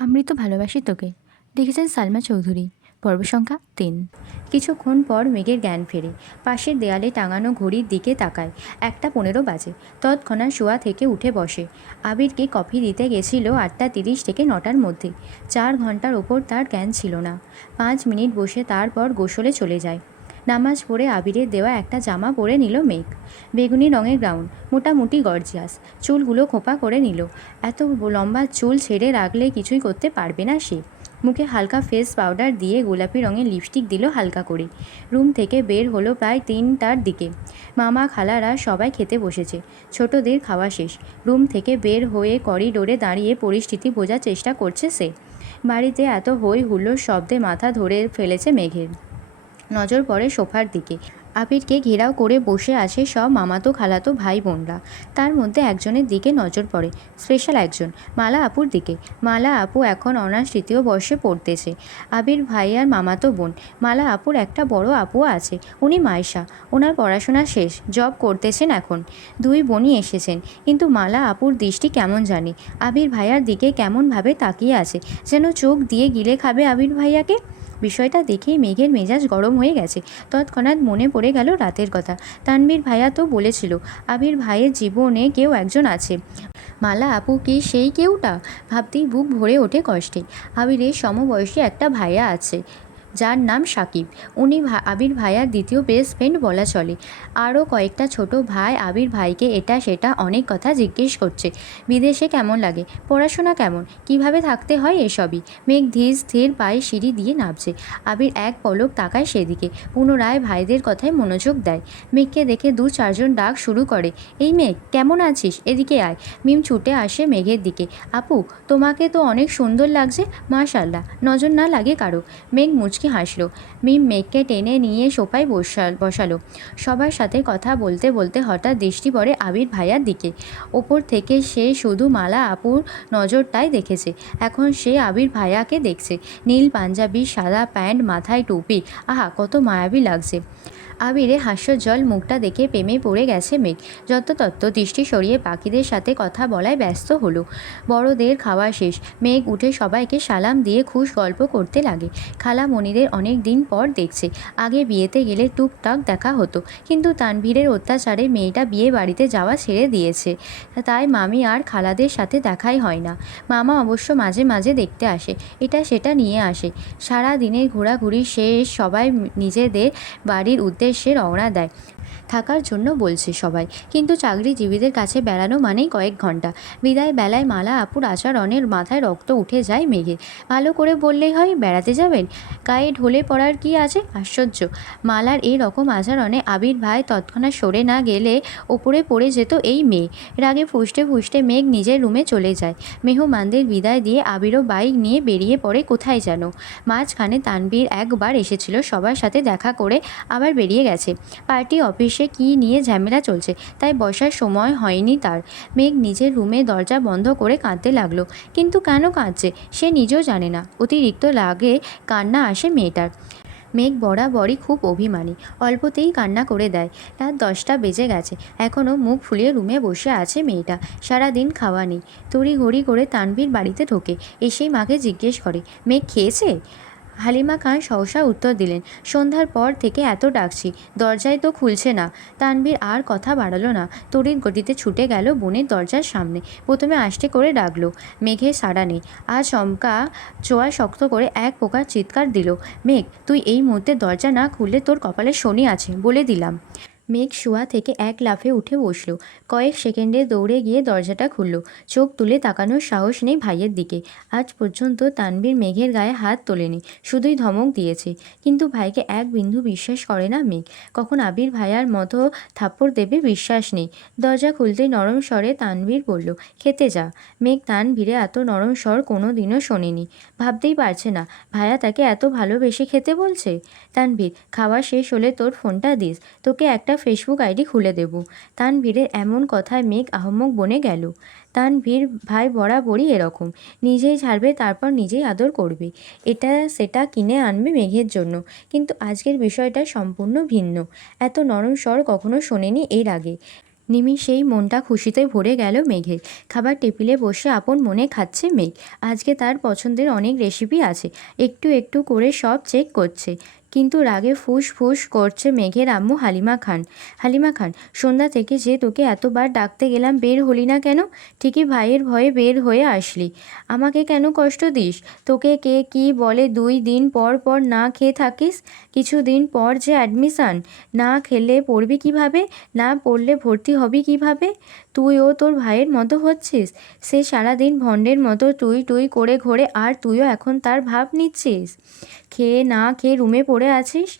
আমি তো ভালোবাসি তোকে। লিখেছেন সালমা চৌধুরী। পর্ব সংখ্যা ৩। কিছুক্ষণ পর মেঘের জ্ঞান ফেরে। পাশের দেয়ালে টাঙানো ঘড়ির দিকে তাকায়। ১টা ১৫ বাজে। তৎক্ষণাৎ শোয়া থেকে উঠে বসে। আবিরকে কফি দিতে গেছিল ৮টা ৩০ থেকে ৯টার মধ্যে। ৪ ঘন্টার ওপর তার জ্ঞান ছিল না। ৫ মিনিট বসে তারপর গোসলে চলে যায়। নামাজ পড়ে আবিরের দেওয়া একটা জামা পরে নিল মেঘ। বেগুনি রঙের গাউন, মোটামুটি গর্জিয়াস। চুলগুলো খোঁপা করে নিল। এত লম্বা চুল ছেড়ে রাখলে কিছুই করতে পারবে না সে। মুখে হালকা ফেস পাউডার দিয়ে গোলাপি রঙের লিপস্টিক দিল হালকা করে। রুম থেকে বের হলো প্রায় ৩টার দিকে। মামা খালারা সবাই খেতে বসেছে। ছোটদের খাওয়া শেষ। রুম থেকে বের হয়ে করিডোরে দাঁড়িয়ে পরিস্থিতি বোঝার চেষ্টা করছে সে। বাড়িতে এত হই হুল্লোড় শব্দে মাথা ধরে ফেলেছে মেঘের। নজর পড়ে সোফার দিকে। আবিরকে ঘেরাও করে বসে আছে সব মামাতো খালাতো ভাই বোনরা। তার মধ্যে একজনের দিকে নজর পড়ে, স্পেশাল একজন, মালা আপুর দিকে। মালা আপু এখন অনার্স ৩য় বর্ষে পড়তেছে। আবির ভাইয়ার মামাতো বোন। মালা আপুর একটা বড় আপুও আছে, উনি মায়েশা। ওনার পড়াশোনা শেষ, জব করতেছেন এখন। দুই বোনই এসেছেন, কিন্তু মালা আপুর দৃষ্টি কেমন জানি আবির ভাইয়ার দিকে কেমনভাবে তাকিয়ে আছে, যেন চোখ দিয়ে গিলে খাবে আবির ভাইয়াকে। বিষয়টা দেখেই মেঘের মেজাজ গরম হয়ে গেছে। তৎক্ষণাৎ মনে পড়ে গেল রাতের কথা। তানভীর ভাইয়া তো বলেছিল আবির ভাইয়ের জীবনে কেউ একজন আছে। মালা আপু কি সেই কেউটা? ভাবতেই বুক ভরে ওঠে কষ্টে। আবিরের সমবয়সী একটা ভাইয়া আছে, যার নাম সাকিব। উনি আবির ভাইয়ার দ্বিতীয় বেস্ট ফ্রেন্ড বলা চলে। আরও কয়েকটা ছোট ভাই আবির ভাইকে এটা সেটা অনেক কথা জিজ্ঞেস করছে। বিদেশে কেমন লাগে, পড়াশোনা কেমন, কিভাবে থাকতে হয়, এসবই। মেঘ ধীর স্থির পায়ে সিঁড়ি দিয়ে নামছে। আবির এক পলক তাকায় সেদিকে, পুনরায় ভাইদের কথায় মনোযোগ দেয়। মেঘকে দেখে ২-৪ জন ডাক শুরু করে, এই মেঘ কেমন আছিস, এদিকে আয়। মিম ছুটে আসে মেঘের দিকে। আপু, তোমাকে তো অনেক সুন্দর লাগছে, মাশাআল্লাহ, নজর না লাগে কারো। মেঘ মুচকি হাসল। মিম মেঘকে টেনে নিয়ে সোফায় বসালো। সবার সাথে কথা বলতে বলতে হঠাৎ দৃষ্টি পড়ে আবির ভাইয়ার দিকে। ওপর থেকে সে শুধু মালা আপুর নজরটাই দেখেছে, এখন সে আবির ভাইয়াকে দেখছে। নীল পাঞ্জাবি, সাদা প্যান্ট, মাথায় টুপি, আহা কত মায়াবী লাগছে। আবিরের হাস্যজ্জ্বল মুখটা দেখে প্রেমে পড়ে গেছে মেঘ। যত্রতত্র দৃষ্টি সরিয়ে পাখিদের সাথে কথা বলায় ব্যস্ত হলো। বড়দের খাওয়া শেষ। মেঘ উঠে সবাইকে সালাম দিয়ে খুশ গল্প করতে লাগে। খালামণিদের অনেক দিন পর দেখছে। আগে বিয়েতে গেলে টুকটাক দেখা হতো, কিন্তু তানভীরের অত্যাচারে মেয়েটা বিয়ে বাড়িতে যাওয়া ছেড়ে দিয়েছে। তাই মামি আর খালাদের সাথে দেখাই হয় না। মামা অবশ্য মাঝে মাঝে দেখতে আসে, এটা সেটা নিয়ে আসে। সারা দিনের ঘোরাঘুরি শেষ, সবাই নিজেদের বাড়ির উদ্দেশ্যে রওনা দেয়। থাকার জন্য বলছে সবাই, কিন্তু চাকরিজীবীদের কাছে বেড়ানো মানেই কয়েক ঘন্টা। বিদায় বেলায় মালা আপুর আচরণের মাথায় রক্ত উঠে যায় মেঘের। ভালো করে বললেই হয় বেড়াতে যাবেন, গায়ে ঢলে পড়ার কি আছে, আশ্চর্য। মালার এই রকম আচরণে আবির ভাই তৎক্ষণাৎ সরে না গেলে ওপরে পড়ে যেত এই মেয়ে। রাগে ফুঁসতে ফুঁসতে মেঘ নিজের রুমে চলে যায়। মেহমানদের বিদায় দিয়ে আবিরও বাইক নিয়ে বেরিয়ে পড়ে কোথায় যেন। মাঝখানে তানভীর একবার এসেছিল, সবার সাথে দেখা করে আবার বেরিয়ে গেছে। পার্টি অফিসে কী নিয়ে ঝামেলা চলছে, তাই বসার সময় হয়নি তার। মেঘ নিজের রুমে দরজা বন্ধ করে কাঁদতে লাগলো, কিন্তু কেন কাঁদছে সে নিজেও জানে না। অতিরিক্ত লাগে কান্না আসে মেয়েটার। মেঘ বরাবরই খুব অভিমানী, অল্পতেই কান্না করে দেয়। রাত 10টা বেজে গেছে, এখনও মুখ ফুলিয়ে রুমে বসে আছে মেয়েটা। সারাদিন খাওয়া নেই। তড়িঘড়ি করে তানভীর বাড়িতে ঢোকে, এসেই মাকে জিজ্ঞেস করে, মেঘ খেয়েছে? হালিমা খান সহসা উত্তর দিলেন, সন্ধ্যার পর থেকে এত ডাকছি, দরজায় তো খুলছে না। তানভীর আর কথা বাড়ালো না, তড়িৎ গতিতে ছুটে গেল বোনের দরজার সামনে। প্রথমে আষ্টে করে ডাকলো, মেঘের সাড়া নেই। চমকা চোয়া শক্ত করে এক প্রকার চিৎকার দিল, মেঘ তুই এই মুহূর্তে দরজা না খুললে তোর কপালে শনি আছে, বলে দিলাম। মেঘ শোয়া থেকে এক লাফে উঠে বসল। কয়েক সেকেন্ডে দৌড়ে গিয়ে দরজাটা খুলল। চোখ তুলে তাকানোর সাহস নেই ভাইয়ের দিকে। আজ পর্যন্ত তানভীর মেঘের গায়ে হাত তোলেনি, শুধুই ধমক দিয়েছে। কিন্তু ভাইকে এক বিন্দু বিশ্বাস করে না মেঘ। কখন আবির ভাইয়ার মতো থাপ্পড় দেবে বিশ্বাস নেই। দরজা খুলতেই নরম স্বরে তানভীর বলল, খেতে যা। মেঘ তানভীরে এত নরম স্বর কোনো দিনও শোনেনি। ভাবতেই পারছে না ভাইয়া তাকে এত ভালোবেসে খেতে বলছে। তানভীর, খাওয়া শেষ হলে তোর ফোনটা দিস, তোকে একটা ফেসবুক আইডি খুলে দেব। তানভীরের এমন কথায় মেঘ আহম্মক বনে গেল। তানভীর ভাই বরাবরই এরকম, নিজেই ছাড়বে তারপর নিজেই আদর করবে, এটা সেটা কিনে আনবে মেঘের জন্য। কিন্তু আজকের বিষয়টা সম্পূর্ণ ভিন্ন। এত নরম স্বর কখনো শোনেনি এর আগে। নিমিষেই মনটা খুশিতে ভরে গেল মেঘের। খাবার টেবিলে বসে আপন মনে খাচ্ছে মেঘ। আজকে তার পছন্দের অনেক রেসিপি আছে, একটু একটু করে সব চেক করছে। কিন্তু রাগে ফুস ফুস করছে মেঘের আম্মু হালিমা খান। হালিমা খান, সন্ধ্যা থেকে যে তোকে এতবার ডাকতে গেলাম, বের হলি না কেন? ঠিকই ভাইয়ের ভয়ে বের হয়ে আসলি। আমাকে কেন কষ্ট দিস? তোকে কে কি বলে 2 দিন পর পর না খেয়ে থাকিস? কিছুদিন পর যে অ্যাডমিশান, না খেলে পড়বি কিভাবে? না পড়লে ভর্তি হবি কিভাবে? তুইও তোর ভাইয়ের মতো হচ্ছিস। সে সারাদিন ভণ্ডের মতো টুই টুই করে ঘোরে, আর তুইও এখন তার ভাব নিচ্ছিস। খেয়ে না খেয়ে রুমে পড়ে আছিস।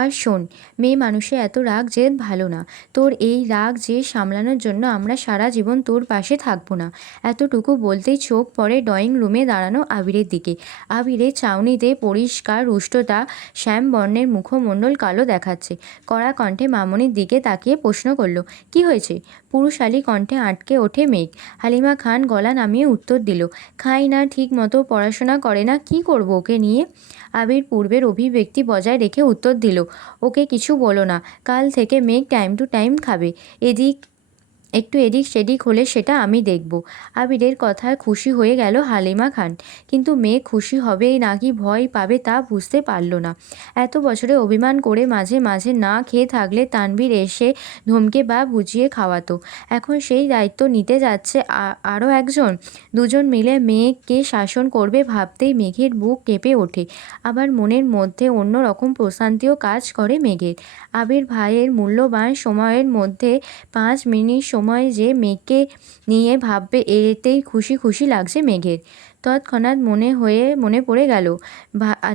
আর শোন, মেয়ে মানুষে এত রাগ জেদ ভালো না। তোর এই রাগ জেদ সামলানোর জন্য আমরা সারা জীবন তোর পাশে থাকবো না। এতটুকু বলতেই চোখ পড়ে ড্রয়িং রুমে দাঁড়ানো আবিরের দিকে। আবিরের চাউনিতে পরিষ্কার রুষ্টতা, শ্যামবর্ণের মুখমণ্ডল কালো দেখাচ্ছে। কড়া কণ্ঠে মামনির দিকে তাকিয়ে প্রশ্ন করল, কি হয়েছে? পুরুষালী কণ্ঠে আটকে ওঠে মেঘ। হালিমা খান গলা নামিয়ে উত্তর দিল, খাই না, ঠিক মতো পড়াশোনা করে না, কি করব ওকে নিয়ে? আবির পূর্বের অভিব্যক্তি বজায় রেখে উত্তর দিল, ওকে কিছু বলো না, কাল থেকে মেঘ টাইম টু টাইম খাবে। একটু এদিক সেদিক হলে সেটা আমি দেখব। আবিরের কথায় খুশি হয়ে গেল হালিমা খান, কিন্তু মেঘ খুশি হবে নাকি ভয় পাবে তা বুঝতে পারল না। এত বছরে অভিমান করে মাঝে মাঝে না খেয়ে থাকলে তানভীর এসে ধমকে বা বুঝিয়ে খাওয়াতো। এখন সেই দায়িত্ব নিতে যাচ্ছে আরও একজন। দুজন মিলে মেঘকে শাসন করবে ভাবতেই মেঘের বুক কেঁপে ওঠে। আবার মনের মধ্যে অন্য রকম প্রশান্তিও কাজ করে মেঘের। আবির ভাইয়ের মূল্যবান সময়ের মধ্যে 5 মিনিট সময় যে মেঘকে নিয়ে ভাববে, এতেই খুশি খুশি লাগছে মেঘের। তৎক্ষণাৎ মনে পড়ে গেল,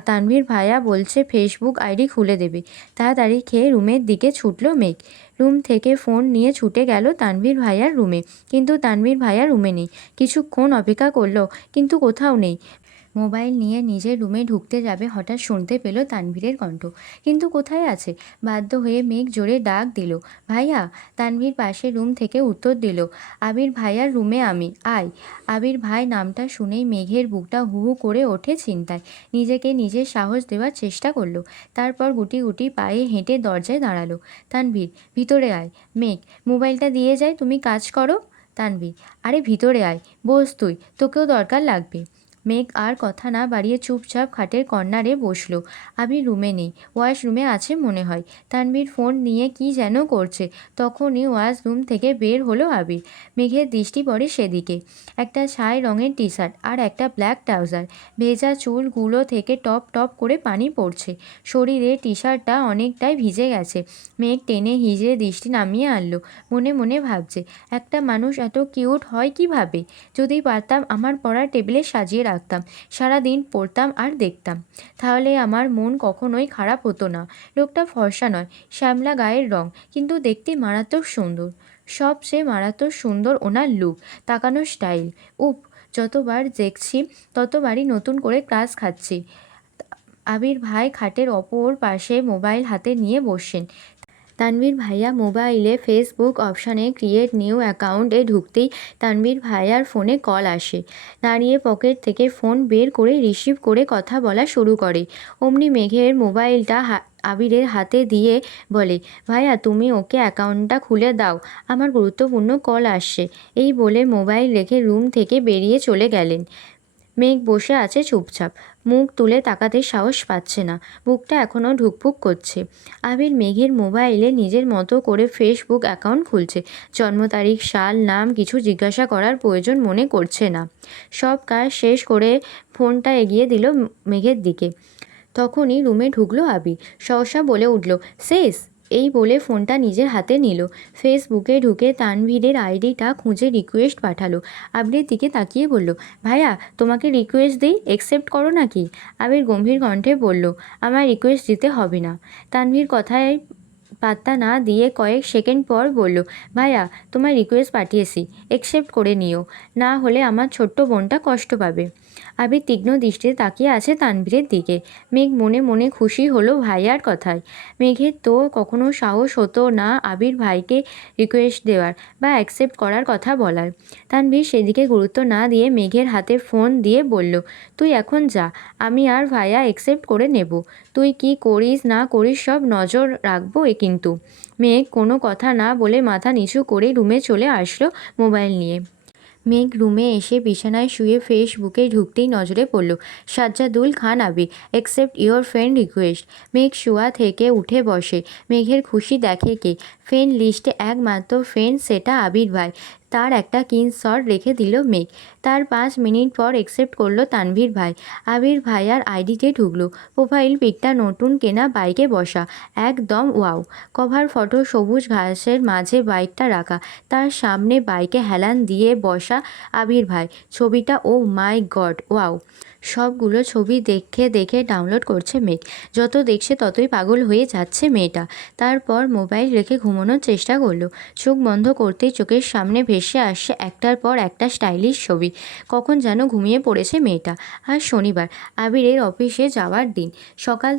তানভীর ভাইয়া বলছে ফেসবুক আইডি খুলে দেবে। তাড়াতাড়ি খেয়ে রুমের দিকে ছুটল মেঘ। রুম থেকে ফোন নিয়ে ছুটে গেল তানভীর ভাইয়ার রুমে, কিন্তু তানভীর ভাইয়া রুমে নেই। কিছুক্ষণ অপেক্ষা করলো, কিন্তু কোথাও নেই। মোবাইল নিয়ে নিজের রুমে ঢুকতে যাবে, হঠাৎ শুনতে পেল তানভীরের কণ্ঠ। কিন্তু কোথায় আছে? বাধ্য হয়ে মেঘ জোরে ডাক দিল, ভাইয়া। তানভীর পাশের রুম থেকে উত্তর দিল, আবির ভাইয়ার রুমে আমি, আয়। আবির ভাই নামটা শুনেই মেঘের বুকটা হু হু করে ওঠে চিন্তায়। নিজেকে নিজের সাহস দেওয়ার চেষ্টা করলো। তারপর গুটি গুটি পায়ে হেঁটে দরজায় দাঁড়ালো। তানভীর, ভিতরে আয়। মেঘ, মোবাইলটা দিয়ে যায়, তুমি কাজ করো। তানভীর, আরে ভিতরে আয়, বস তুই, তোকেও দরকার লাগবে। মেঘ আর কথা না বাড়িয়ে চুপচাপ খাটের কর্নারে বসল। আবির রুমে নেই, ওয়াশরুমে আছে মনে হয়। তানভীর ফোন নিয়ে কি যেন করছে। তখনই ওয়াশরুম থেকে বের হলো আবির। মেঘের দৃষ্টি পড়ে সেদিকে। একটা ছাই রঙের টি শার্ট আর একটা ব্ল্যাক ট্রাউজার। ভেজা চুলগুলো থেকে টপ টপ করে পানি পড়ছে। শরীরে টি শার্টটা অনেকটাই ভিজে গেছে। মেঘ টেনে হিজড়ে দৃষ্টি নামিয়ে আনলো। মনে মনে ভাবছে, একটা মানুষ এত কিউট হয় কিভাবে? যদি পারতাম আমার পড়ার টেবিলে সাজিয়ে রাখতাম, সারাদিন পড়তাম আর দেখতাম, তাহলে আমার মন কখনোই খারাপ হতো না। লোকটা ফর্সা নয়, শ্যামলা গায়ের রং, কিন্তু দেখতে মারাত্মক সুন্দর। সবচেয়ে মারাত্মক সুন্দর ওনার লুক, তাকানোর স্টাইল। উফ, যতবার দেখছি ততবারই নতুন করে ক্লাস খাচ্ছি। আবির ভাই খাটের অপর পাশে মোবাইল হাতে নিয়ে বসছেন। তানভীর ভাইয়া মোবাইলে ফেসবুক অপশানে ক্রিয়েট নিউ অ্যাকাউন্টে ঢুকতেই তানভীর ভাইয়ার ফোনে কল আসে। দাঁড়িয়ে পকেট থেকে ফোন বের করে রিসিভ করে কথা বলা শুরু করে। অমনি মেঘের মোবাইলটা আবিরের হাতে দিয়ে বলে, ভাইয়া তুমি ওকে অ্যাকাউন্টটা খুলে দাও, আমার গুরুত্বপূর্ণ কল আসছে। এই বলে মোবাইল রেখে রুম থেকে বেরিয়ে চলে গেলেন। মেঘ বসে আছে চুপচাপ, মুখ তুলে তাকাতে সাহস পাচ্ছে না, বুকটা এখনও ঢুকপুক করছে। আবির মেঘের মোবাইলে নিজের মতো করে ফেসবুক অ্যাকাউন্ট খুলছে। জন্ম তারিখ, সাল, নাম কিছু জিজ্ঞাসা করার প্রয়োজন মনে করছে না। সব কাজ শেষ করে ফোনটা এগিয়ে দিল মেঘের দিকে। তখনই রুমে ঢুকলো আবির, সহসা বলে উঠল, শেষ। এই বলে ফোনটা নিজের হাতে নিল। ফেসবুকে ঢুকে তানভীরের আইডিটা খুঁজে রিকোয়েস্ট পাঠালো। আবিরের দিকে তাকিয়ে বলল, ভাইয়া তোমাকে রিকোয়েস্ট দিই, অ্যাকসেপ্ট করো নাকি? আবির গম্ভীর কণ্ঠে বলল, আমার রিকোয়েস্ট দিতে হবে না। তানভীর কথায় পাত্তা না দিয়ে কয়েক সেকেন্ড পর বলল, ভাইয়া তোমার রিকোয়েস্ট পাঠিয়েছি, অ্যাকসেপ্ট করে নিও, না হলে আমার ছোট্ট বোনটা কষ্ট পাবে। আবির তীক্ষ্ণ দৃষ্টিতে তাকিয়ে আছে তানভীরের দিকে। মেঘ মনে মনে খুশি হলো ভাইয়ার কথায়। মেঘের তো কখনো সাহস হতো না আবির ভাইকে রিকোয়েস্ট দেওয়ার বা অ্যাকসেপ্ট করার কথা বলার। তানভীর সেদিকে গুরুত্ব না দিয়ে মেঘের হাতে ফোন দিয়ে বলল, তুই এখন যা, আমি আর ভাইয়া অ্যাকসেপ্ট করে নেব। তুই কি করিস না করিস সব নজর রাখবো কিন্তু। মেঘ কোনো কথা না বলে মাথা নিচু করে রুমে চলে আসলো মোবাইল নিয়ে। মেঘ রুমে এসে বিছানায় শুয়ে ফেসবুকে ঢুকতেই নজরে পড়ল সাজ্জাদুল খান আবির অ্যাকসেপ্ট ইওর ফ্রেন্ড রিকোয়েস্ট। মেঘ শোয়া থেকে উঠে বসে। মেঘের খুশি দেখে কে? ফ্রেন্ড লিস্টে একমাত্র ফ্রেন্ড সেটা আবির ভাই। তার একটা স্ক্রিনশট রেখে দিল মেঘ। তার 5 মিনিট পর অ্যাকসেপ্ট করলো তানভীর ভাই। আবির ভাইয়ার আইডিতে ঢুকলো। প্রোফাইল পিকটা নতুন কেনা বাইকে বসা, একদম ওয়াও। কভার ফটো সবুজ ঘাসের মাঝে বাইকটা রাখা, তার সামনে বাইকে হেলান দিয়ে বসা আবির ভাই। ছবিটা ও মাই গড ওয়াও। সবগুলো ছবি দেখে দেখে ডাউনলোড করছে মেঘ। যত দেখছে ততই পাগল হয়ে যাচ্ছে মেয়েটা। তারপর মোবাইল রেখে ঘুমানোর চেষ্টা করলো। চোখ বন্ধ করতেই চোখের সামনে ভেসে আসছে একটার পর একটা স্টাইলিশ ছবি। কখন যেন ঘুমিয়ে পড়েছে মেয়েটা। আজ শনিবার, আবিরের অফিসে যাওয়ার দিন। সকাল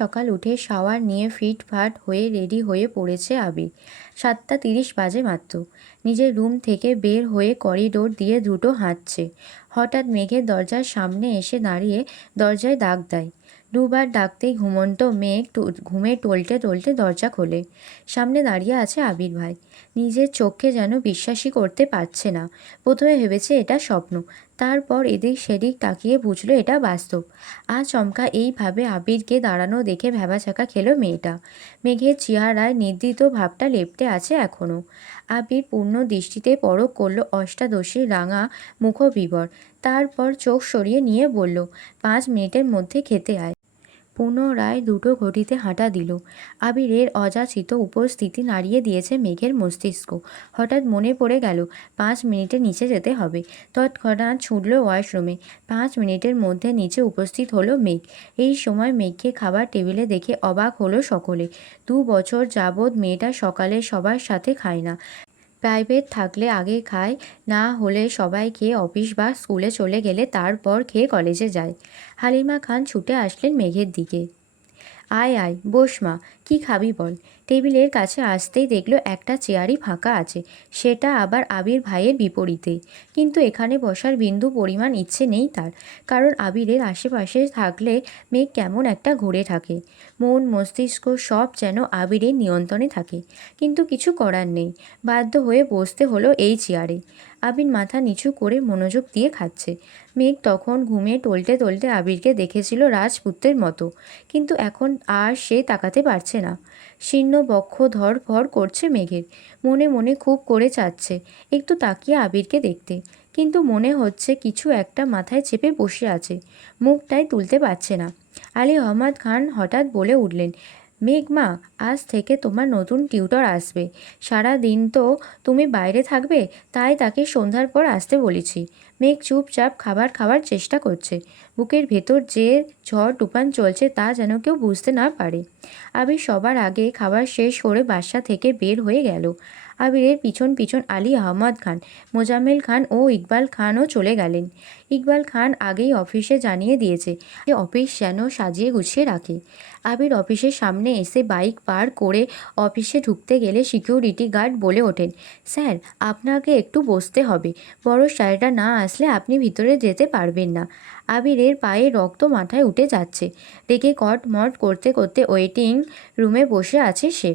সকাল উঠে শাওয়ার নিয়ে ফিটফাট হয়ে রেডি হয়ে পড়েছে আবির। 7:30 বাজে মাত্র। নিজের রুম থেকে বের হয়ে করিডোর দিয়ে দ্রুত হাঁটছে। হঠাৎ মেঘের দরজার সামনে এসে দাঁড়িয়ে দরজায় ডাক দেয়। দুবার ডাকতেই ঘুমন্ত মেঘ ঘুমে টলতে টলতে দরজা খোলে। সামনে দাঁড়িয়ে আছে আবির ভাই। নিজের চোখে যেন বিশ্বাসই করতে পারছে না। প্রথমে ভেবেছে এটা স্বপ্ন, তারপর এদিক সেদিক তাকিয়ে বুঝলো এটা বাস্তব। আচমকা এইভাবে আবিরকে দাঁড়ানো দেখে ভ্যাবাচ্যাকা খেলো মেয়েটা। মেঘের চেহারায় নির্দিত ভাবটা লেপ্টে আছে এখনও। আবির পূর্ণ দৃষ্টিতে পরখ করলো অষ্টাদশীর রাঙা মুখবিবর। তারপর চোখ সরিয়ে নিয়ে বলল, 5 মিনিটের মধ্যে খেতে আয়। পুনরায় দুটো ঘটিতে হাঁটা দিল। আবিরের অযাচিত উপস্থিতি নাড়িয়ে দিয়েছে মেঘের মস্তিষ্ক। হঠাৎ মনে পড়ে গেল 5 মিনিটের নিচে যেতে হবে। তৎক্ষণাৎ ছুটল ওয়াশরুমে। 5 মিনিটের মধ্যে নিচে উপস্থিত হলো মেঘ। এই সময় মেঘকে খাবার টেবিলে দেখে অবাক হলো সকলে। 2 বছর যাবৎ মেয়েটা সকালে সবার সাথে খায় না। প্রাইভেট থাকলে আগে খায়, না হলে সবাই খেয়ে অফিস বা স্কুলে চলে গেলে তারপর খেয়ে কলেজে যায়। হালিমা খান ছুটে আসলেন মেঘের দিকে। আয় আয় বস মা, কী খাবি বল। টেবিলের কাছে আসতেই দেখলো একটা চেয়ারই ফাঁকা আছে, সেটা আবার আবির ভাইয়ের বিপরীতে। কিন্তু এখানে বসার বিন্দু পরিমাণ ইচ্ছে নেই তার, কারণ আবিরের আশেপাশে থাকলে মেঘ কেমন একটা ঘুরে থাকে। মন মস্তিষ্ক সব যেন আবিরের নিয়ন্ত্রণে থাকে। কিন্তু কিছু করার নেই, বাধ্য হয়ে বসতে হলো এই চেয়ারে। আবির মাথা নিচু করে মনোযোগ দিয়ে খাচ্ছে। মেঘ তখন ঘুমিয়ে টলতে টলতে আবিরকে দেখেছিল রাজপুত্রের মতো, কিন্তু এখন আর সে তাকাতে পারছে না। শীর্ণ বক্ষ ধড়ফড় করছে মেঘের। মনে মনে খুব করে চাচ্ছে একটু তাকিয়ে আবিরকে দেখতে, কিন্তু মনে হচ্ছে কিছু একটা মাথায় চেপে বসে আছে, মুখটাই তুলতে পারছে না। আলী আহমদ খান হঠাৎ বলে উঠলেন, মেঘ মা, আজ থেকে তোমার নতুন টিউটর আসবে। সারা দিন তো তুমি বাইরে থাকবে, তাই তাকে সন্ধ্যার পর আসতে বলেছি। মেঘ চুপচাপ খাবার খাওয়ার চেষ্টা করছে। বুকের ভেতর যে ঝড় তুফান চলছে তা যেন কেউ বুঝতে না পারে। আবির সবার আগে খাবার শেষ করে বাসা থেকে বের হয়ে গেল। আবিরের পিছন পিছন আলী আহমদ খান, মোজাম্মেল খান ও ইকবাল খানও চলে গেলেন। ইকবাল খান আগেই অফিসে জানিয়ে দিয়েছে যে অফিস যেন সাজিয়ে গুছিয়ে রাখে। আবির অফিসের সামনে এসে বাইক পার করে অফিসে ঢুকতে গেলে সিকিউরিটি গার্ড বলে ওঠেন, স্যার আপনাকে একটু বসতে হবে, বড় স্যারটা না আসলে আপনি ভিতরে যেতে পারবেন না। আবিরের পায়ে রক্ত মাথায় উঠে যাচ্ছে। রেগে কটমট করতে করতে ওয়েটিং রুমে বসে আছে সে।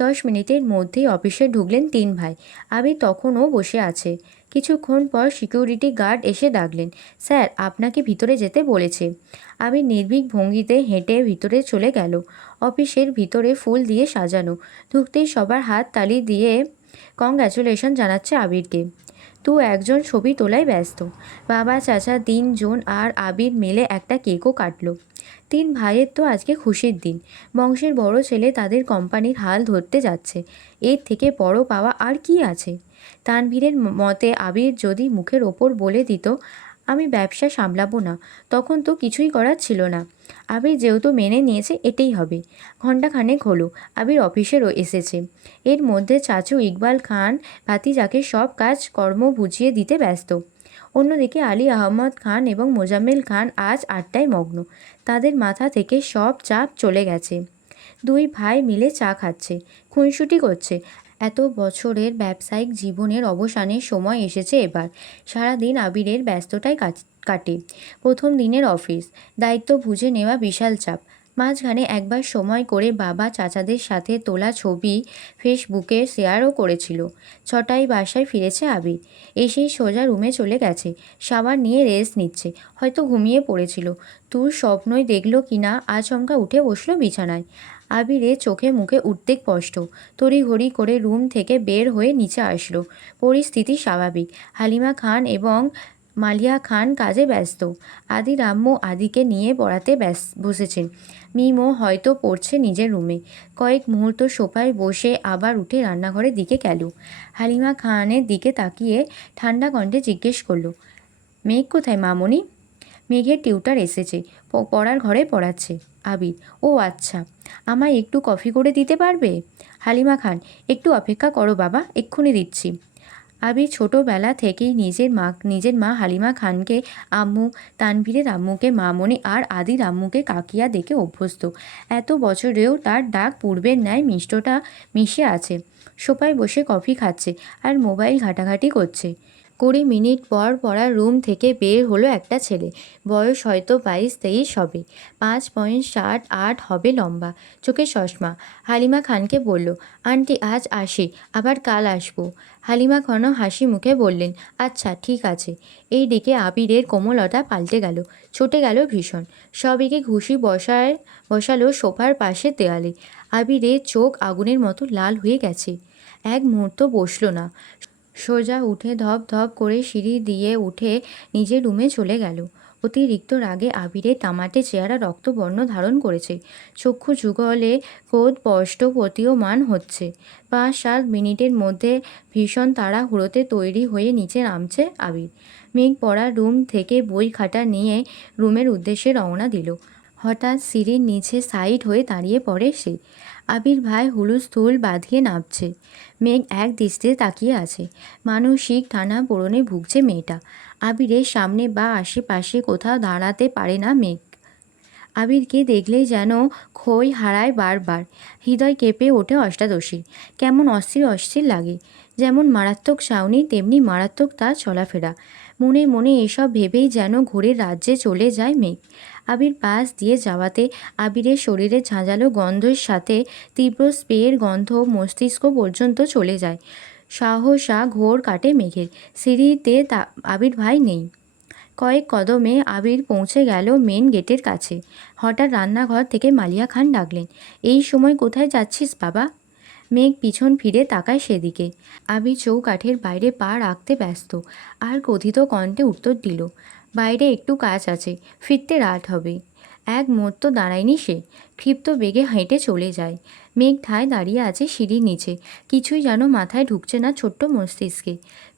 10 মিনিটের মধ্যেই অফিসে ঢুকলেন 3 ভাই। আবির তখনও বসে আছে। কিছুক্ষণ পর সিকিউরিটি গার্ড এসে ডাকলেন, স্যার আপনাকে ভিতরে যেতে বলেছে। আবির নির্ভীক ভঙ্গিতে হেঁটে ভিতরে চলে গেল। অফিসের ভিতরে ফুল দিয়ে সাজানো। ঢুকতেই সবার হাত তালি দিয়ে কংগ্র্যাচুলেশন জানাচ্ছে আবিরকে। একজন ছবি তোলায় ব্যস্ত। বাবা চাচা 3 জন আর আবির মিলে একটা কেকও কাটলো। 3 ভাইয়ের তো আজকে খুশির দিন। বংশের বড় ছেলে তাদের কোম্পানির হাল ধরতে যাচ্ছে। এর থেকে বড় পাওয়া আর কি আছে। তানভীরের মতে আবির যদি মুখের ওপর বলে দিত, আমি ব্যবসা সামলাবো না, তখন তো কিছুই করার ছিল না। আবির যেহেতু মেনে নিয়েছে এটাই হবে। ঘণ্টাখানেক হলো আবির অফিসেও এসেছে। এর মধ্যে চাচু ইকবাল খান ভাতিজাকে সব কাজ কর্ম বুঝিয়ে দিতে ব্যস্ত। অন্যদিকে আলী আহমদ খান এবং মোজাম্মেল খান আজ আড্ডায় মগ্ন। তাদের মাথা থেকে সব চাপ চলে গেছে। 2 ভাই মিলে চা খাচ্ছে, খুনসুটি করছে। এত বছরের ব্যবসায়িক জীবনের অবসানের সময় এসেছে এবার। সারাদিন আবিরের ব্যস্ততায় কাটে। প্রথম দিনের অফিস দায়িত্ব বুঝে নেওয়া বিশাল চাপ। মাঝখানে একবার সময় করে বাবা চাচাদের সাথে তোলা ছবি ফেসবুকে শেয়ারও করেছিল। 6টায় বাসায় ফিরেছে আবির। এসেই সোজা রুমে চলে গেছে, শাওয়ার নিয়ে রেস্ট নিচ্ছে, হয়তো ঘুমিয়ে পড়েছিল। তোর স্বপ্নই দেখলো কিনা আচমকা উঠে বসলো বিছানায়। আবিরের চোখে মুখে উদ্বেগ স্পষ্ট। তড়িঘড়ি করে রুম থেকে বের হয়ে নিচে আসলো। পরিস্থিতি স্বাভাবিক। হালিমা খান এবং মালিয়া খান কাজে ব্যস্ত। আদির আম্মু আদিকে নিয়ে পড়াতে বসেছেন। মিমও হয়তো পড়ছে নিজের রুমে। কয়েক মুহূর্ত সোফায় বসে আবার উঠে রান্নাঘরের দিকে গেল। হালিমা খানের দিকে তাকিয়ে ঠান্ডা কণ্ঠে জিজ্ঞেস করলো, মেঘ কোথায় মামনি? মেঘের টিউটার এসেছে, পড়ার ঘরে পড়াচ্ছে। আবির: ও আচ্ছা, আমায় একটু কফি করে দিতে পারবে? হালিমা খান: একটু অপেক্ষা করো বাবা, এক্ষুনি দিচ্ছি। আবির ছোটবেলা থেকেই নিজের মা হালিমা খানকে আম্মু, তানভীরের আম্মুকে মামনি আর আদির আম্মুকে কাকিয়া দেখে অভ্যস্ত। এত বছরেও তার ডাক পূর্বের ন্যায় মিষ্টটা মিশে আছে। সোফায় বসে কফি খাচ্ছে আর মোবাইল ঘাটাঘাটি করছে। 20 মিনিট পর পড়ার রুম থেকে বের হলো একটা ছেলে। বয়স হয়তো 22-23 হবে। 5.78 হবে লম্বা, চোখে চশমা। হালিমা খানকে বলল, আন্টি আজ আসি, আবার কাল আসবো। হালিমা খানও হাসি মুখে বললেন, আচ্ছা ঠিক আছে। এই দিকে আবিরের কোমলতা পাল্টে গেল, চটে গেল ভীষণ। সবিকে ঘুষি বসালো সোফার পাশে দেয়ালে। আবিরের চোখ আগুনের মতো লাল হয়ে গেছে। এক মুহূর্ত বসল না, সোজা উঠে ধপ ধপ করে সিঁড়ি দিয়ে উঠে নিজের রুমে চলে গেল। অতিরিক্ত রাগে আবিরের তামাটে চেহারা রক্তবর্ণ ধারণ করেছে। চক্ষু যুগলে ক্রোধ স্পষ্ট প্রতীয়মান হচ্ছে। 5-7 মিনিটের মধ্যে ভীষণ তাড়াহুড়োতে তৈরি হয়ে নিচে নামছে আবির। মেঘ পড়ার রুম থেকে বই খাতা নিয়ে রুমের উদ্দেশ্যে রওনা দিল। হঠাৎ সিঁড়ির নিচে সাইড হয়ে দাঁড়িয়ে পড়ে সে। আবির ভাই হুলস্থুল বাঁধিয়ে নামছে। মেঘ এক দৃষ্টিতে তাকিয়ে আছে। মানসিক টানাপোড়েনে ভুগছে মেয়েটা। আবিরের সামনে বা আশেপাশে কোথাও দাঁড়াতে পারে না মেঘ। আবিরকে দেখলেই যেন খই হারায় বারবার। হৃদয় কেঁপে ওঠে অষ্টাদশীর। কেমন অস্থির অস্থির লাগে। যেমন মারাত্মক ছাউনি তেমনি মারাত্মক তার চলাফেরা। মনে মনে এসব ভেবেই যেন ঘোরের রাজ্যে চলে যায় মেঘ। আবির পাশ দিয়ে যাওয়াতে আবিরের শরীরে ঝাঁঝালো গন্ধের সাথে তীব্র স্প্রের গন্ধ মস্তিষ্ক পর্যন্ত চলে যায়। সাহসা ঘোর কাটে মেঘের। সিঁড়িতে আবির ভাই নেই। কয়েক কদমে আবির পৌঁছে গেল মেন গেটের কাছে। হঠাৎ রান্নাঘর থেকে মালিয়া খান ডাকলেন, এই সময় কোথায় যাচ্ছিস বাবা? মেঘ পিছন ফিরে তাকায় সেদিকে। আবির চৌকাঠের বাইরে পা রাখতে ব্যস্ত। আর কথিত কণ্ঠে উত্তর দিল, বাইরে একটু কাজ আছে, ফিরতে রাত হবে। এক মুহূর্ত দাঁড়ায়নি সে, ক্ষিপ্ত বেগে হেঁটে চলে যায়। মেঘ ঠায় দাঁড়িয়ে আছে সিঁড়ির নিচে, কিছুই যেন মাথায় ঢুকছে না ছোট্ট মস্তিষ্কে।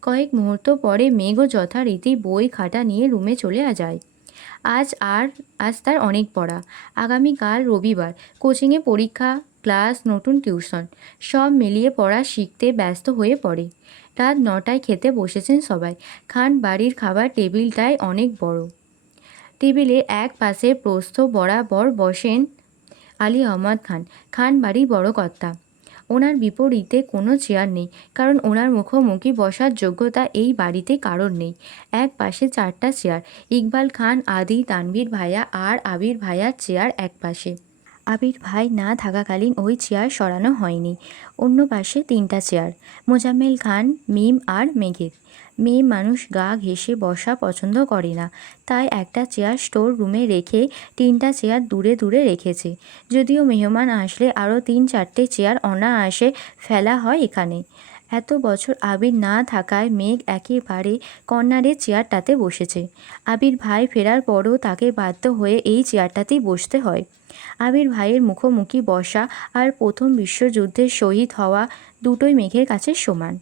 কয়েক মুহূর্ত পরে মেঘও যথারীতি বই খাতা নিয়ে রুমে চলে যায়। আজ তার অনেক পড়া। আগামীকাল রবিবার, কোচিংয়ে পরীক্ষা, ক্লাস, নতুন টিউশন, সব মিলিয়ে পড়া শিখতে ব্যস্ত হয়ে পড়ে। রাত 9টায় খেতে বসেছেন সবাই। খান বাড়ির খাবার টেবিলটায় অনেক বড়। টেবিলের এক পাশে প্রস্থ বরাবর বসেন আলী আহমদ খান, খান বাড়ির বড় কর্তা। ওনার বিপরীতে কোনো চেয়ার নেই, কারণ ওনার মুখোমুখি বসার যোগ্যতা এই বাড়িতে কারোর নেই। এক পাশে 4টা চেয়ার, ইকবাল খান, আদি, তানভীর ভাইয়া আর আবির ভাইয়ার চেয়ার এক পাশে। আবির ভাই না থাকাকালীন ওই চেয়ার সরানো হয়নি। অন্য পাশে 3টা চেয়ার, মোজাম্মেল খান, মিম আর মেঘের। মেয়ে মানুষ গা ঘেঁষে বসা পছন্দ করে না, তাই একটা চেয়ার স্টোর রুমে রেখে 3টা চেয়ার দূরে দূরে রেখেছে। যদিও মেহমান আসলে আরও 3-4টে চেয়ার অনায়াসে ফেলা হয় এখানে। এত বছর আবির না থাকায় মেঘ একেবারে কর্নারের চেয়ারটাতে বসেছে। আবির ভাই ফেরার পরও তাকে বাধ্য হয়ে এই চেয়ারটাতেই বসতে হয়। আবির ভাইয়ের মুখোমুখি বসা আর প্রথম বিশ্বযুদ্ধে শহীদ হওয়া দুটোই মেঘের কাছে সমান।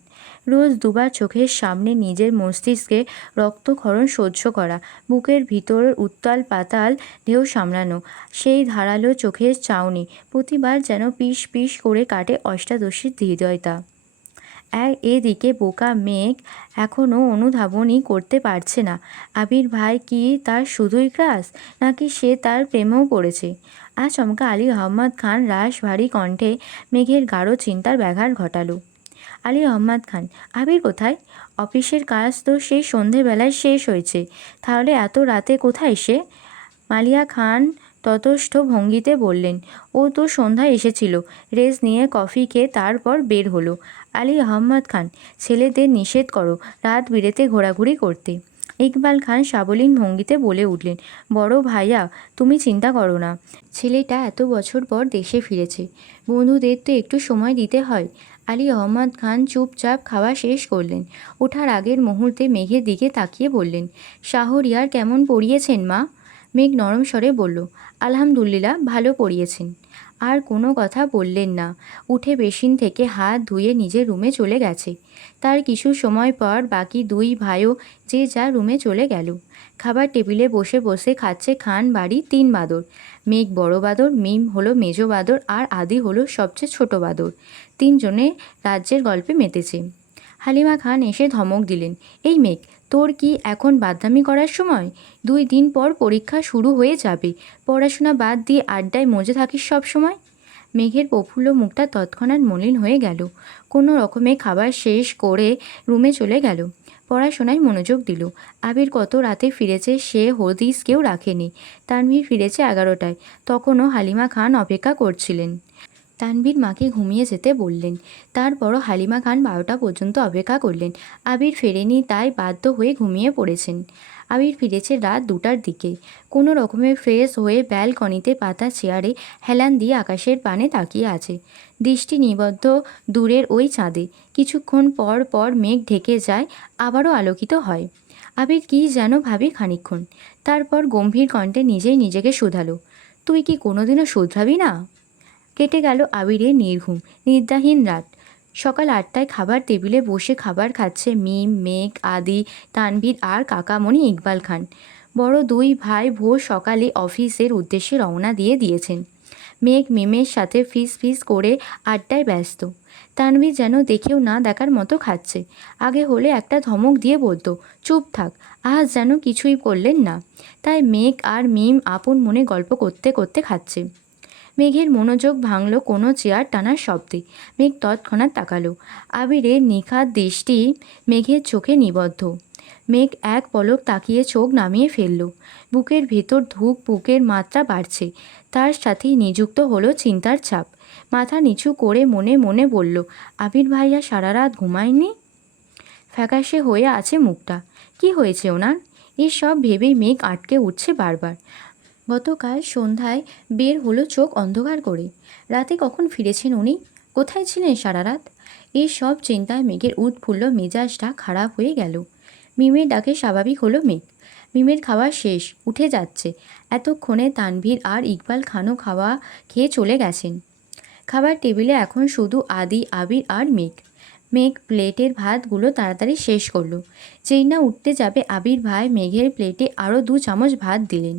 রোজ দুবার চোখের সামনে নিজের মস্তিষ্কে রক্তক্ষরণ সহ্য করা, বুকের ভিতরের উত্তাল পাতাল ঢেউ সামলানো, সেই ধারালো চোখের চাউনি প্রতিবার যেন পিস পিস করে কাটে অষ্টাদশীর হৃদয়টা। এদিকে বোকা মেঘ এখনও অনুধাবনই করতে পারছে না আবির ভাই কি তার শুধুই ক্রাশ, নাকি সে তার প্রেমেও পড়েছে। আচমকা আলী আহমদ খান রাশ ভারী কণ্ঠে মেঘের গাঢ় চিন্তার ব্যাঘাত ঘটালো। আলী আহমদ খান: আবির কোথায়? অফিসের কাজ তো সেই সন্ধেবেলায় শেষ হয়েছে, তাহলে এত রাতে কোথায় সে? মালিয়া খান ততস্থ ভঙ্গিতে বললেন, ও তো সন্ধ্যায় এসেছিল, রেস্ট নিয়ে কফি খেয়ে তারপর বের হলো। আলী আহমদ খান, ছেলেদের নিষেধ করো রাত বিরেতে ঘোরাঘুরি করতে। ইকবাল খান সাবলীন ভঙ্গিতে বলে উঠলেন, বড় ভাইয়া তুমি চিন্তা করো না, ছেলেটা এত বছর পর দেশে ফিরেছে, বন্ধুদের তো একটু সময় দিতে হয়। আলী আহমদ খান চুপচাপ খাওয়া শেষ করলেন। ওঠার আগের মুহূর্তে মেঘের দিকে তাকিয়ে বললেন, শাহরিয়ার কেমন পড়িয়েছেন মা? মেঘ নরম স্বরে বলল, আলহামদুলিল্লাহ ভালো পড়িয়েছেন। আর কোনো কথা বললেন না। উঠে বেসিন থেকে হাত ধুয়ে নিজের রুমে চলে গেছে। তার কিছু সময় পর বাকি দুই ভাইও যে যার রুমে চলে গেল। খাবার টেবিলে বসে বসে খাচ্ছে খান বাড়ি তিন বাদর। মেঘ বড় বাদর, মিম হলো মেজ বাদর, আর আদি হলো সবচেয়ে ছোট বাদর। তিনজনে রাজ্যের গল্পে মেতেছে। হালিমা খান এসে ধমক দিলেন, এই মেঘ, তোর কি এখন বাদনামি করার সময়? 2 দিন পর পরীক্ষা শুরু হয়ে যাবে, পড়াশোনা বাদ দিয়ে আড্ডায় মজে থাকিস সব সময়। মেঘের প্রফুল্ল মুখটা তৎক্ষণাৎ মলিন হয়ে গেল। কোনো রকমে খাবার শেষ করে রুমে চলে গেল। পড়াশোনায় মনোযোগ দিল। আবির কত রাতে ফিরেছে সে হদিস কেউ রাখেনি। তানভীর ফিরেছে 11টায়, তখনও হালিমা খান অপেক্ষা করছিলেন। তানভীর মাকে ঘুমিয়ে যেতে বললেন। তারপরও হালিমা খান 12টা পর্যন্ত অপেক্ষা করলেন। আবির ফেরেনি, তাই বাধ্য হয়ে ঘুমিয়ে পড়েছেন। আবির ফিরেছে রাত 2টার দিকে। কোনো রকমে ফ্রেশ হয়ে ব্যালকনিতে পাতা চেয়ারে হেলান দিয়ে আকাশের পানে তাকিয়ে আছে। দৃষ্টি নিবদ্ধ দূরের ওই চাঁদে। কিছুক্ষণ পর পর মেঘ ঢেকে যায়, আবারও আলোকিত হয়। আবির কী যেন ভাবে খানিকক্ষণ, তারপর গম্ভীর কণ্ঠে নিজেই নিজেকে শুধালো, তুই কি কোনোদিনও শুধরাবি না? কেটে গেল আবিরের নির্ঘুম নিদ্রাহীন রাত। সকাল 8টায় খাবার টেবিলে বসে খাবার খাচ্ছে মিম, মেঘ, আদি, তানভীর আর কাকামণি ইকবাল খান। বড় দুই ভাই ভোর সকালে অফিসের উদ্দেশ্যে রওনা দিয়ে দিয়েছেন। মেঘ মিমের সাথে ফিস ফিস করে আড্ডায় ব্যস্ত। তানভীর যেন দেখেও না দেখার মতো খাচ্ছে। আগে হলে একটা ধমক দিয়ে বলতো, চুপ থাক। আজ যেন কিছুই করলেন না। তাই মেঘ আর মিম আপন মনে গল্প করতে করতে খাচ্ছে। মেঘের মনোযোগ ভাঙল কোনো চেয়ার টানার শব্দে। মেঘ তৎক্ষণাৎ তাকালো। আবিরের নিখাদ দৃষ্টি মেঘের চোখে নিবদ্ধ। মেঘ এক পলক তাকিয়ে চোখ নামিয়ে ফেলল। বুকের ভেতর ধুক বুকের মাত্রা বাড়ছে। তার সাথেই নিযুক্ত হলো চিন্তার ছাপ। মাথা নিচু করে মনে মনে বলল, আবির ভাইয়া সারা রাত ঘুমায়নি? ফ্যাকাশে হয়ে আছে মুখটা। কি হয়েছে ওনার? এসব ভেবেই মেঘ আটকে উঠছে বারবার। গতকাল সন্ধ্যায় বের হলো চোখ অন্ধকার করে। রাতে কখন ফিরেছেন উনি? কোথায় ছিলেন সারা রাত? এই সব চিন্তায় মেঘের উৎফুল্ল মেজাজটা খারাপ হয়ে গেল। মিমের ডাকে স্বাভাবিক হলো মেঘ। মিমের খাওয়া শেষ, উঠে যাচ্ছে। এতক্ষণে তানভীর আর ইকবাল খানও খাওয়া খেয়ে চলে গেছেন। খাবার টেবিলে এখন শুধু আদি, আবির আর মেঘ। মেঘ প্লেটের ভাতগুলো তাড়াতাড়ি শেষ করলো। যেই না উঠতে যাবে আবির ভাই মেঘের প্লেটে আরও 2 চামচ ভাত দিলেন।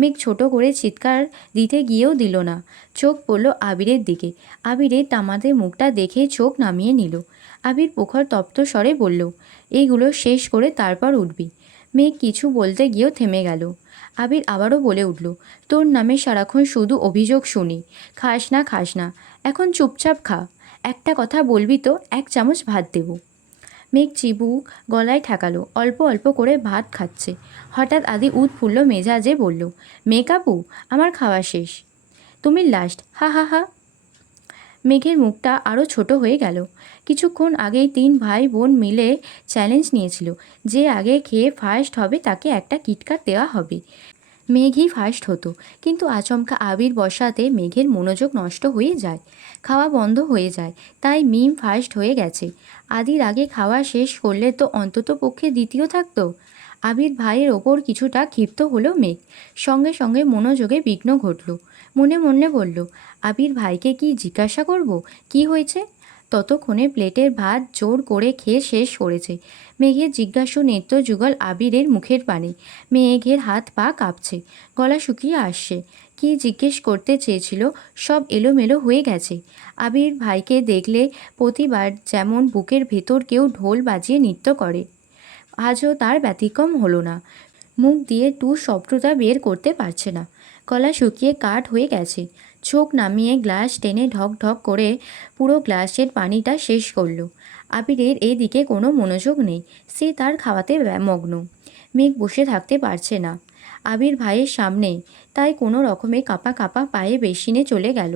মেঘ ছোট করে চিৎকার দিতে গিয়েও দিল না। চোখ পড়ল আবিরের দিকে। আবিরের তামাতে মুখটা দেখে চোখ নামিয়ে নিল। আবির প্রখর তপ্ত স্বরে বলল, এইগুলো শেষ করে তারপর উঠবি। মেঘ কিছু বলতে গিয়েও থেমে গেল। আবির আবারও বলে উঠল, তোর নামে সারাক্ষণ শুধু অভিযোগ শুনি, খাস না খাস না, এখন চুপচাপ খা। একটা কথা বলবি তো 1 চামচ ভাত দেব। মেঘ চিবুক গলায় ঠেকালো, অল্প অল্প করে ভাত খাচ্ছে। হঠাৎ আদি উৎফুল্ল মেজাজে বলল, মেঘ আপু, আমার খাওয়া শেষ, তুমি লাস্ট, হা হা হা। মেঘের মুখটা আরও ছোট হয়ে গেল। কিছুক্ষণ আগেই 3 ভাই বোন মিলে চ্যালেঞ্জ নিয়েছিল, যে আগে খেয়ে ফার্স্ট হবে তাকে একটা কিটকাট দেওয়া হবে। মেঘই ফার্স্ট হতো, কিন্তু আচমকা আবির বসাতে মেঘের মনোযোগ নষ্ট হয়ে যায়, খাওয়া বন্ধ হয়ে যায়। তাই মিম ফার্স্ট হয়ে গেছে। আদির আগে খাওয়া শেষ করলে তো অন্তত পক্ষে দ্বিতীয় থাকতো। আবির ভাইয়ের ওপর কিছুটা ক্ষিপ্ত হলো মেঘ। সঙ্গে সঙ্গে মনোযোগে বিঘ্ন ঘটল। মনে মনে বলল, আবির ভাইকে কি জিজ্ঞাসা করব কি হয়েছে? ততক্ষণে প্লেটের ভাত জোর করে খেয়ে শেষ করেছে। মেঘের জিজ্ঞাসু নেত্র যুগল আবিরের মুখের পানে। মেঘের হাত পা কাঁপছে, গলা শুকিয়ে আসছে। কি জিজ্ঞেস করতে চেয়েছিল সব এলোমেলো হয়ে গেছে। আবির ভাইকে দেখলে প্রতিবার যেমন বুকের ভেতর কেউ ঢোল বাজিয়ে নৃত্য করে, আজও তার ব্যতিক্রম হলো না। মুখ দিয়ে টু শব্দটা বের করতে পারছে না, গলা শুকিয়ে কাঠ হয়ে গেছে। চোখ নামিয়ে গ্লাস টেনে ঢক ঢক করে পুরো গ্লাসের পানিটা শেষ করলো। আবিরের এদিকে কোনো মনোযোগ নেই, সে তার খাওয়াতে মগ্ন। মেঘ বসে থাকতে পারছে না। আবির ভাইয়ের সামনে, তাই কোনো রকমে কাঁপা কাঁপা পায়ে বেসিনে চলে গেল।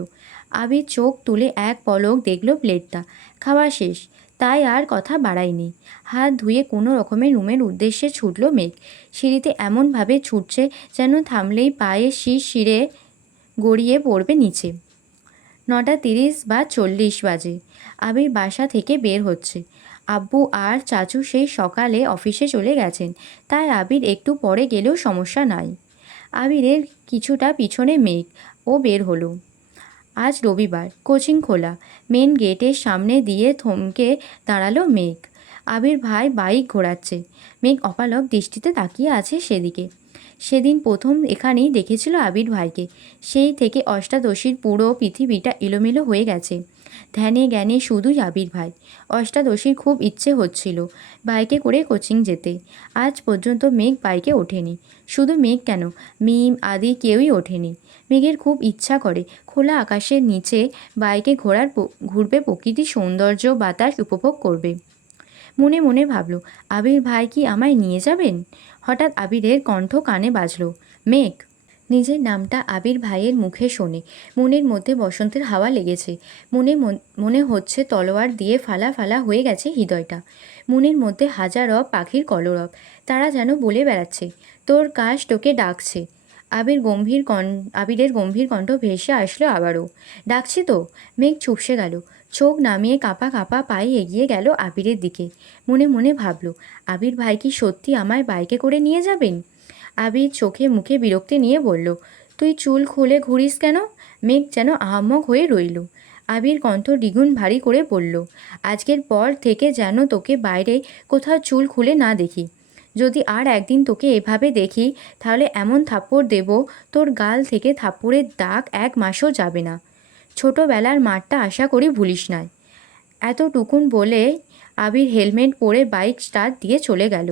আবির চোখ তুলে এক পলক দেখল প্লেটটা। খাওয়া শেষ, তাই আর কথা বাড়ায়নি। হাত ধুয়ে কোনো রকমে রুমের উদ্দেশ্যে ছুটল মেঘ। সিঁড়িতে এমনভাবে ছুটছে যেন থামলেই পায়ে শিরশিরে গড়িয়ে পড়বে নিচে। 9:30 বা 40 বাজে। আবির বাসা থেকে বের হচ্ছে। আব্বু আর চাচু সেই সকালে অফিসে চলে গেছেন, তাই আবির একটু পরে গেলেও সমস্যা নাই। আবিরের কিছুটা পিছনে মেঘ ও বের হলো। আজ রবিবার, কোচিং খোলা। মেন গেটের সামনে দিয়ে থমকে দাঁড়ালো মেঘ। আবির ভাই বাইক ঘোরাচ্ছে। মেঘ অপালক দৃষ্টিতে তাকিয়ে আছে সেদিকে। সেদিন প্রথম এখানেই দেখেছিল আবির ভাইকে। সেই থেকে অষ্টাদশীর পুরো পৃথিবীটা এলোমেলো হয়ে গেছে। ধ্যানে জ্ঞানে শুধুই আবির ভাই। অষ্টাদশীর খুব ইচ্ছে হচ্ছিল বাইকে করে কোচিং যেতে। আজ পর্যন্ত মেঘ বাইকে ওঠেনি। শুধু মেঘ কেন, মিম আদি কেউই ওঠেনি। মেঘের খুব ইচ্ছা করে খোলা আকাশের নিচে বাইকে ঘুরবে, প্রকৃতির সৌন্দর্য বাতাস উপভোগ করবে। মনে মনে ভাবল, আবির ভাই কি আমায় নিয়ে যাবেন? হঠাৎ আবিরের কণ্ঠ কানে বাজল, মেঘ। নিজের নামটা আবির ভাইয়ের মুখে শোনে মনের মধ্যে বসন্তের হাওয়া লেগেছে। মনে হচ্ছে তলোয়ার দিয়ে ফালা ফালা হয়ে গেছে হৃদয়টা। মনের মধ্যে হাজারো পাখির কলরব। তারা যেন বলে বেড়াচ্ছে, তোর কাশ তোকে ডাকছে। আবিরের গম্ভীর কণ্ঠ ভেসে আসলো আবারও, ডাকছি তো। মেঘ চুপসে গেল। চোখ নামিয়ে কাঁপা কাঁপা পায়ে এগিয়ে গেল আবিরের দিকে। মনে মনে ভাবল, আবির ভাই কি সত্যি আমায় বাইকে করে নিয়ে যাবেন? আবির চোখে মুখে বিরক্তি নিয়ে বলল, তুই চুল খুলে ঘুরিস কেন? মেঘ যেন আহাম্মক হয়ে রইল। আবির কণ্ঠ দ্বিগুণ ভারী করে বলল, আজকের পর থেকে যেন তোকে বাইরে কোথাও চুল খুলে না দেখি। যদি আর একদিন তোকে এভাবে দেখি, তাহলে এমন থাপ্পড় দেব তোর গাল থেকে থাপ্পড়ের দাগ 1 মাসও যাবে না। ছোটবেলার মারটা আশা করি ভুলিস নাই। এতটুকুন বলে আবির হেলমেট পরে বাইক স্টার্ট দিয়ে চলে গেল।